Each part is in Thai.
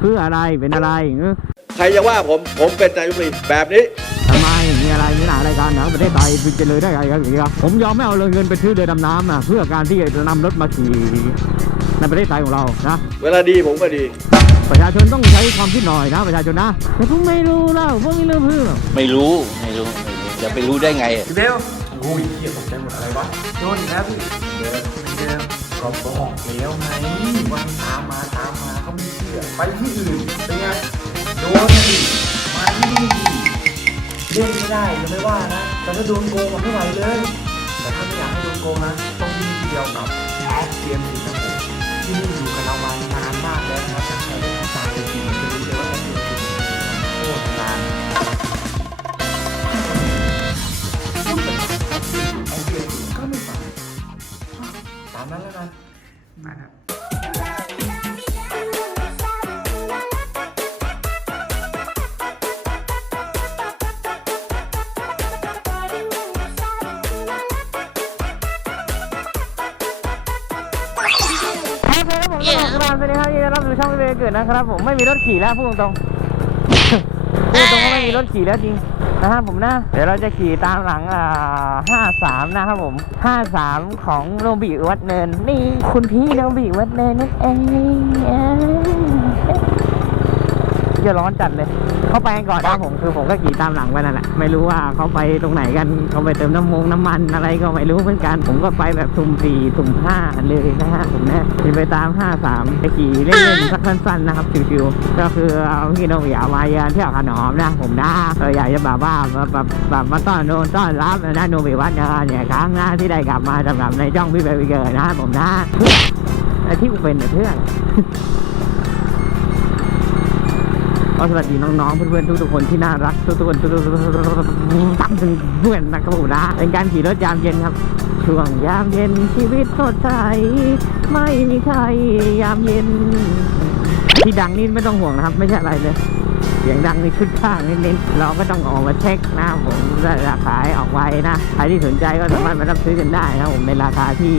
เพื่ออะไรเป็นอะไรเออใครจะว่าผมผมเป็นนายกรัฐมนตรีแบบนี้ ทำไมมีอะไรมีหนาอะไรกันนะประเทศไทยจะเลยได้ไงกันอย่างเงี้ยผมยอมไม่เอาเลยเงินไปซื้อเรือดำน้ำอะเพื่อการที่จะนำรถมาขี่ในประเทศไทยของเรานะ เวลาดีผมก็ดี ประชาชนต้องใช้ความคิดหน่อยนะประชาชนนะแต่พวกไม่รู้แล้วพวกไม่รู้เพื่อ ไม่รู้ ไม่รู้ไม่รู้จะไปรู้ได้ไงอะพี่เบล โอ้ยเหี้ยตกใจหมดอะไรวะโดนอีกแล้วพี่เดิมเดิมก็บอกแล้วไงวันตามมาตามมาเขาไม่เชื่อไปที่อื่นเป็นไงโดนดิมาที่นี่ดิเล่นไม่ได้จะไม่ว่านะแต่ถ้าโดนโกงมันไม่ไหวเลย แต่ถ้าไม่อยากให้โดนโกงนะต้องวิ่งทีเดียวกับแอดเกมสิงคโปร์ที่นี่อยู่กับเรามานานมากแล้วนะครับามนั้นแล้วกันมาครับครับผมสวัสดีครับสวัสดีครับยินดีต้อนรับสู่ช่องวิเวกเกิดนะครับผมไม่มีรถขี่แล้วพูดตรงๆ พูดตรงนี้ไม่มีรถขี่แล้วจริงนะครับผมนะ เดี๋ยวเราจะขี่ตามหลังอ่า53 นะครับผม 53 ของโนบิวัดเนิน นี่คุณพี่โนบิวัดเนินนั่นเองอยจะร้อนจัดเลย เขาไปกันก่อนนะผมคือผมก็ขี่ตามหลังไปนั่นแหละไม่รู้ว่าเขาไปตรงไหนกันเขาไปเติมน้ำมงน้ำมันอะไรก็ไม่รู้เหมือนกัน ผมก็ไปแบบสุ่มสี่สุ่มห้าเลยนะฮะผมเนี่ยขี่ไปตาม53ไปขี่เล่นๆสักสั้นๆนะครับชิวๆก็คือเอาพี่น้องอย่ามาเยือนเที่ยวขนอมนะผมนะเอออยากจะแบบว่าแบบแบบแบบมาต้อนโนนต้อนรับนะโนบิวัฒน์นะเนี่ยครั้งหน้าที่ได้กลับมาสำหรับในจ้องพี่เบลเกิดนะผมนะเพื่อไอ้ที่กูเป็นเนี่ยเพื่อน ก็สวัสดีน้องๆ เพื่อนๆ ทุกๆคนที่น่ารักทุกๆคนทุกๆตั้งถึงเพื่อนนะครับผมนะเป็นการขี่รถยามเย็นครับ ช่วงยามเย็นชีวิตสดใสไม่มีใครยามเย็น ที่ดังนี่ไม่ต้องห่วงนะครับ ไม่ใช่อะไรเลยเสียงดังในชุดข้างนิดๆเราก็ต้องออกมาเช็คนะผมราคาออกไว้นะใครที่สนใจก็สามารถมารับซื้อกันได้นะผมในราคาที่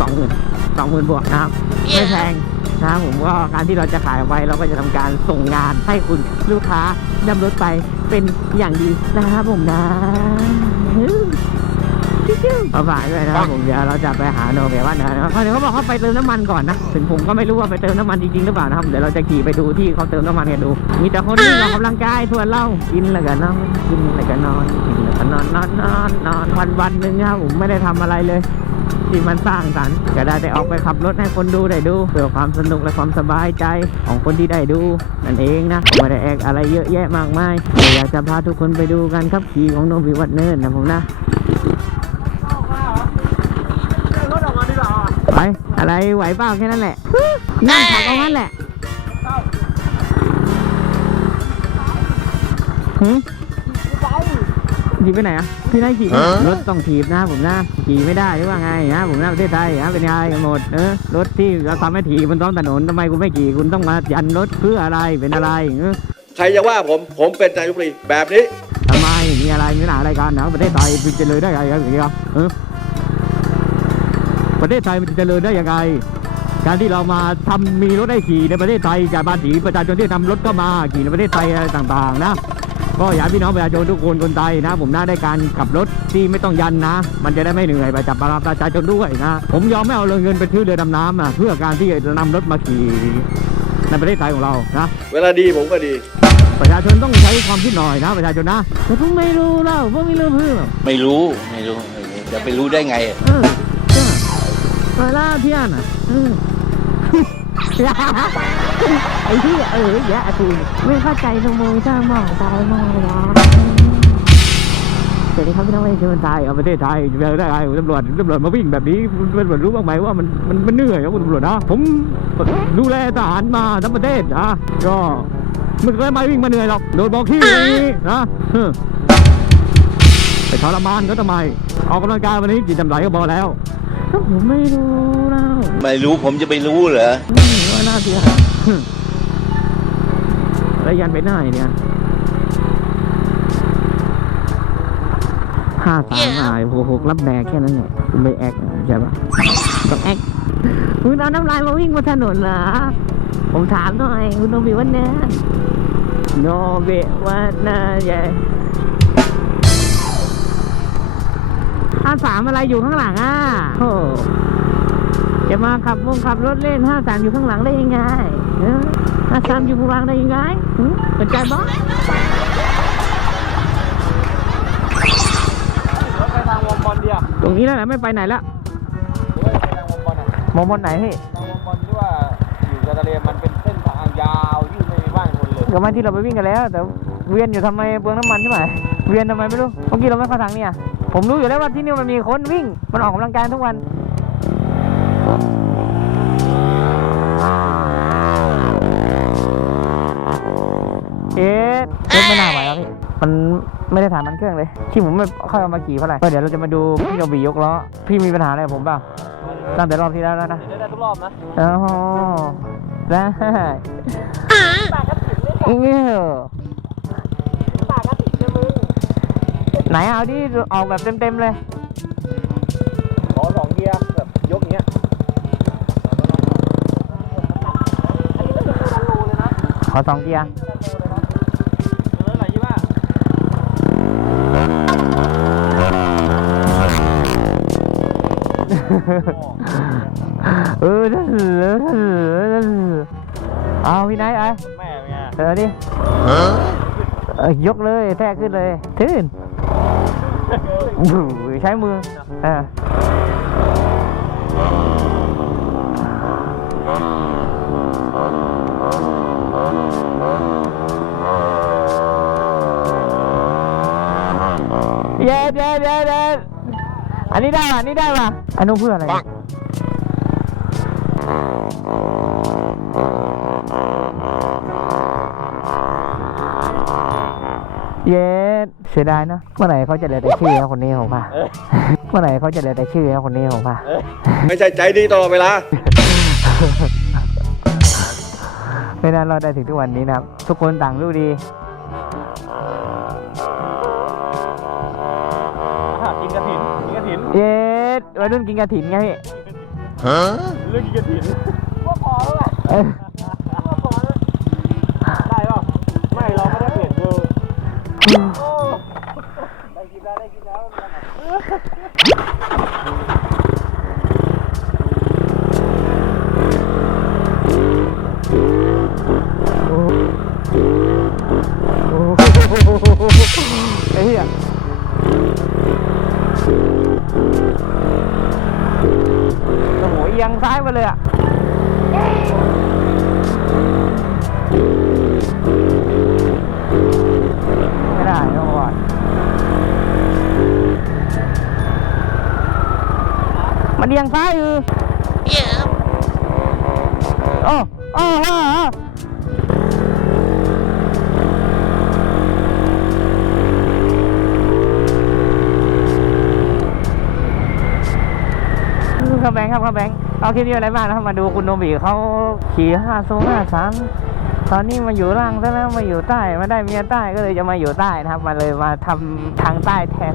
สองหมื่นสองหมื่นบวกนะครับ ไม่แพง นะครับผมก็การที่เราจะขายออกไปเราก็จะทำการส่งงานให้คุณลูกค้านำรถไปเป็นอย่างดีนะครับผมนะมาฝากด้วยนะครับผมเดี๋ยวเราจะไปหาโนเบียว่านะครับเขาเดี๋ยวเขาบอกเขาไปเติมน้ำมันก่อนนะถึงผมก็ไม่รู้ว่าไปเติมน้ำมันจริงๆหรือเปล่านะครับเดี๋ยวเราจะขี่ไปดูที่เขาเติมน้ำมันกันดู มีแต่คนที่ออกกำลังกายทวนเหล่ากินแล้วก็นอนกินแล้วก็นอนกินแล้วก็นอนนอนนอนนอนวันวันๆหนึ่งนะครับผมไม่ได้ทำอะไรเลย ที่มันสร้างสรรค์ก็ได้ได้ออกไปขับรถให้คนดูได้ดูเพื่อความสนุกและความสบายใจของคนที่ได้ดูนั่นเองนะไม่ได้แอกอะไรเยอะแยะมากมายแต่อยากจะพาทุกคนไปดูกันครับขี่ของโนบิวัดเนินนะผมนะไปอะไรไหวเปล่าแค่นั้นแหละนั่งขับเอางั้นแหละหืม ถีบไปไหนอะพี่นายขี่ไหมรถต้องถีบนะผมนะขี่ไม่ได้หรือว่าไงนะผมนะประเทศไทยนะเป็นไงกันหมดเออรถที่เราทำให้ถีบบนท้องถนนทำไมคุณไม่ขี่คุณต้องมายันรถเพื่ออะไรเป็นอะไรเออใครจะว่าผมผมเป็นนายกรัฐมนตรีแบบนี้ทำไมมีอะไรมีหนาอะไรกันนะประเทศไทยมันจะเลยได้ไงกันอย่างเงี้ยเออประเทศไทยมันจะเจริญได้ยังไงการที่เรามาทำมีรถได้ขี่ในประเทศไทยจากภาษีประชาชนที่นำรถเข้ามาขี่ในประเทศไทยอะไรต่างๆ นะ ก็อยากให้พี่น้องประชาชนทุกคนคนไทยนะ ผมน่าได้การขับรถที่ไม่ต้องยันนะ มันจะได้ไม่เหนื่อยไปจับประชาชนด้วยนะ ผมยอมไม่เอาเลยเงินไปซื้อเรือดำน้ำอะเพื่อการที่จะนำรถมาขี่ในประเทศไทยของเรานะเวลาดีผมก็ดี ประชาชนต้องใช้ความคิดหน่อยนะ ประชาชนนะแต่พวกไม่รู้แล้วพวกไม่รู้เพื่อไม่รู้ไม่รู้ไม่รู้จะไปรู้ได้ไงอะเออใช่เวลาเที่ยงอะ ไอ้ที่เออแย่กูไม่เข้าใจสมองสร้างหมองตายมากเลยสวัสดีครับพี่น้องประชาชนไทยเอาประเทศไทยจะไปได้ไงตำรวจตำรวจมาวิ่งแบบนี้ตำรวจรู้บ้างไหมว่ามันมันมันเหนื่อยครับตำรวจนะผมดูแลทหารมาทั้งประเทศนะก็ไม่เคยมาวิ่งมาเหนื่อยหรอกโดนบอกที่อย่างนี้นะไปทรมานเขาทำไมออกกำลังกายวันนี้จิตจำใสก็พอแล้ว ก็ผมไม่รู้แล้ว ไม่รู้ผมจะไปรู้เหรอไม่รู้ว่าหน้าเสียแล้วยันไปไหนเนี่ยห้าสามนายหกหกรับแบกแค่นั้นแหละคุณไม่แอคใช่ปะต้องแอคคุณเอาน้ำลายมาวิ่งบนถนนเหรอ ผมถามหน่อย คุณโนบิวันนาโนบิวันนาใหญ่ สามอะไรอยู่ข้างหลังอะโอ้จะมาขับวงขับรถเล่นห้าสามอยู่ข้างหลังได้ยังไงห้าสามอยู่ข้างหลังได้ยังไงหึสนใจบ้างรถไปทางวงบอลเดียวตรงนี้แล้วแหละไม่ไปไหนแล้วไปทางวงบอลอะมองบนไหนพี่ทางวงบอลที่ว่าอยู่ชายทะเลมันเป็นเส้นทางยาวที่ไม่มีบ้านคนเลยก็ไม่ที่เราไปวิ่งกันแล้ว แต่เวียนอยู่ทำไมเปลืองน้ำมันใช่ไหมเวียนทำไมไม่รู้เมื่อกี้เราไม่เข้าทางเนี่ย ผมรู้อยู่แล้วว่าที่นี่มันมีคนวิ่ง มันออกกำลังกายทุกวัน เอ๊ะรถไม่น่าไหวแล้วพี่ มันไม่ได้ถ่ายมันเครื่องเลย ที่ผมไม่ค่อยเอามาขี่เพราะอะไรก็เดี๋ยวเราจะมาดูพี่กระบี่ยกล้อ พี่มีปัญหาอะไรกับผมเปล่าตั้งแต่รอบที่แล้วแล้วนะได้ทุกรอบนะอ๋อได้เงี้ย ไหนเอาดิออกแบบเต็มๆเลย ขอสองเกียร์แบบยกเนี้ยขอสองเกียร์เออไหนยี่ว่าเออนั่นเหรอนั่นเหรอนั่นเหรอเอาพี่นายไอ้แม่เป็นไงเออดิเออยกเลยแทรกขึ้นเลยทื่นโอ้โห ใช้มือเออเย็ดเย็ดเย็ดเย็ดอันนี้ได้ป่ะอันนี้ได้ป่ะอันนู้นเพื่ออะไร เนี่ยเย็ดเสียดายเนอะเมื่อไหร่เขาจะเหลือแต่ชื่อครับคนนี้ของป่ะเมื่อไหร่เขาจะเหลือแต่ชื่อครับคนนี้ของป่ะไม่ใช่ใจดีตลอดเวลาไม่น่ารอดได้ถึงทุกวันนี้นะครับ ทุกคนต่างรู้ดีกินกระถินกินกระถินเย็ดวัยรุ่นกินกระถินไงพี่เรื่องกินกระถินเอ้ยได้ป่ะไม่เราไม่ได้เปลี่ยนคือ ไอ้เหี้ยโอ้โหเอียงซ้ายมาเลยอะ เอียงซ้ายอยู่โอ้โอ้โอ้โอ้ครับแบงค์ครับครับแบงค์เอาคลิปนี้อะไรบ้างนะครับมาดูคุณโนบิเขาขี่ห้าโซห้าสามตอนนี้มาอยู่ล่างซะแล้วมาอยู่ใต้มาได้เมียใต้ก็เลยจะมาอยู่ใต้นะครับ มาเลยมาทำทางใต้แทน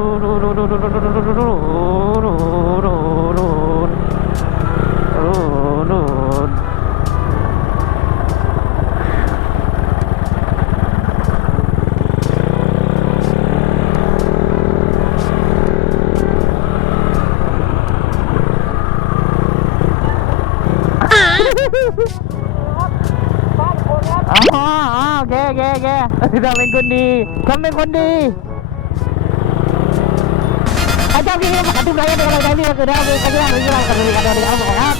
ทำเป็นคนดีทำเป็นคนดีอาจารย์ที่นี่ปกติเราจะเป็นอะไรที่เราคือได้เป็นการที่เราคือการที่เราคือการที่เรา